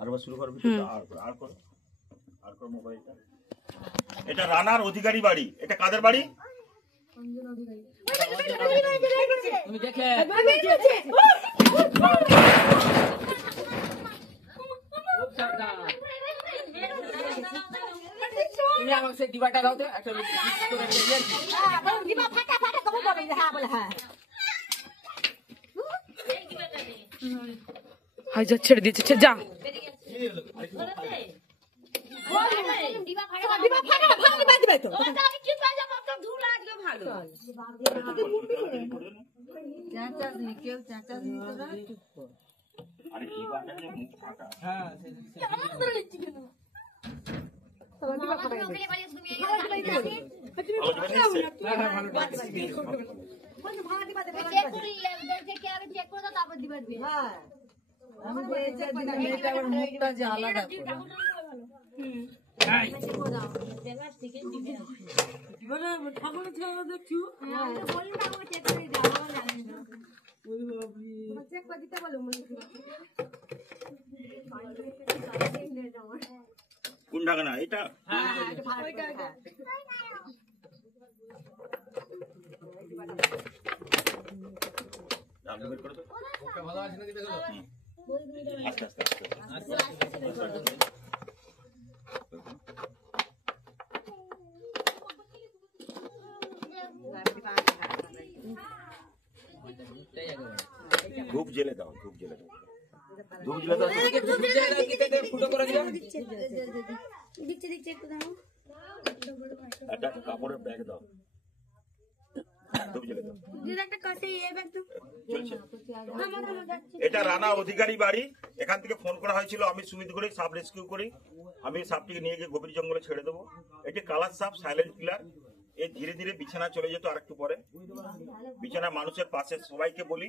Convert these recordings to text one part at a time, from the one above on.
আরবার শুরু করবি তো আর কর মোবাইলটা। এটা রানার অধিকারী বাড়ি। এটা কাদের বাড়ি? তুমি দেখে তুমি আমাকে সেই ডিবাটা দাও তো একটা ডিবা ফাটা ফাটা কখন বলে হ্যাঁ বলে হ্যাঁ হাই যা ছেড়ে দিয়েছে যা ডিবা ফাটা ভাঙলি বাদ দিবে তো আমি কি কাজ করতে ধুল আজকে ভালো চাচা নিকেল চাচা নিতরা আরে ডিবাটা যে মুখ ফাটা। হ্যাঁ আমার তো লিখছি কেন তোমার ডিবা ফাটা গেছে তুমি এই বন্ধু ভাঙা ডিবা দে চেক করে দেখে আগে চেক করে দাও তারপর ডিবা দিবে হ্যাঁ আমি যে চেক দিলাম এটা আবার মুখটা যে আলাদা করে দেবার থেকে দিবে বলে ঠাকুরের ছেলে দেখছো হ্যাঁ বলি না আমাকে চেক করে দাও আমার জানি না ওই বাবরি চেক করে দিতে বলো মনে কোন ঢাকা না এটা? হ্যাঁ এটা ভালো ওইটা আপনি বের করে দাও। ওকে ভালো আছে নাকি দেখো আস্তে আস্তে আস্তে ধূপ জেলে দাও, ধূপ জেলে দাও, ধূপ জেলে দাও। ফুটো করে দিলাম দিচ্ছে দিচ্ছে একটু দাও একটা কাপড়ের ব্যাগ দাও, ধূপ জেলে দাও। দিদা একটা কাছে এই ব্যাগ তো চলছে। আমার যাচ্ছে এটা রানা অধিকারী বাড়ি। এখান থেকে ফোন করা হয়েছিল, আমি সুমিত করি সাপ রেস্কিউ করি। আমি সাপটিকে নিয়ে গিয়ে গভীর জঙ্গলে ছেড়ে দেবো। এটি কালার সাপ, সাইলেন্ট কিলার। এ ধীরে ধীরে বিছানা চলে যেত আরেকটু পরে। বিছানা মানুষের পাশে সবাইকে বলি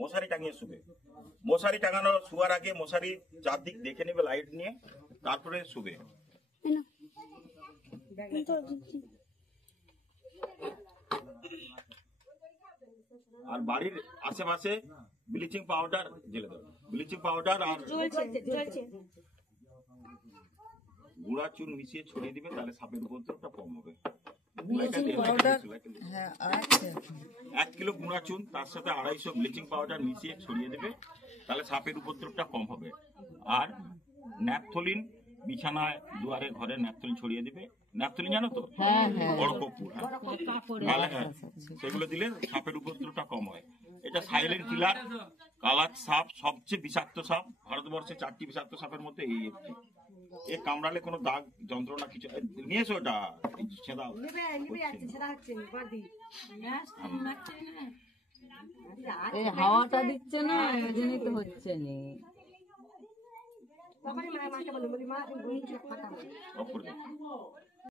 মশারি টাঙিয়ে শুবে। মশারি টাঙানো শুয়ার আগে মশারি চারদিক দেখে নেবে লাইট নিয়ে, তারপরে শুবে। আর বাড়ির আশেপাশে ব্লিচিং পাউডার জেলে দেবে। ব্লিচিং পাউডার আর গুঁড়া চুন মিশিয়ে ছড়িয়ে দিবে, তাহলে সাপের উপদ্রবটা কম হবে। 1 কিলো গুঁড়া চুন তার সাথে 250 ব্লিচিং পাউডার মিশিয়ে ছড়িয়ে দেবে, তাহলে সাপের উপদ্রবটা কম হবে। আর ন্যাপথলিন বিছানায় দুয়ারে ঘরে ন্যাপথলিন ছড়িয়ে দিবে। ন্যাপথলিন জানো তো? বড় কর্পূর। তাহলে হ্যাঁ, সেগুলো দিলে সাপের উপদ্রবটা কম হয়। এটা সাইলেন্ট কিলার, কালার সাপ, সবচেয়ে বিষাক্ত সাপ। ভারতবর্ষে 4টি বিষাক্ত সাপের মধ্যে এই একটি। এ কামড়ালে কোনো দাগ যন্ত্রণা কিছু নিয়ে এসো। ওটা ছেদা এই হাওয়াটা দিচ্ছে না এই জন্যই তো হচ্ছে না বাবারে মাকে বলি মা তুমি ফাটা অফ করে দাও।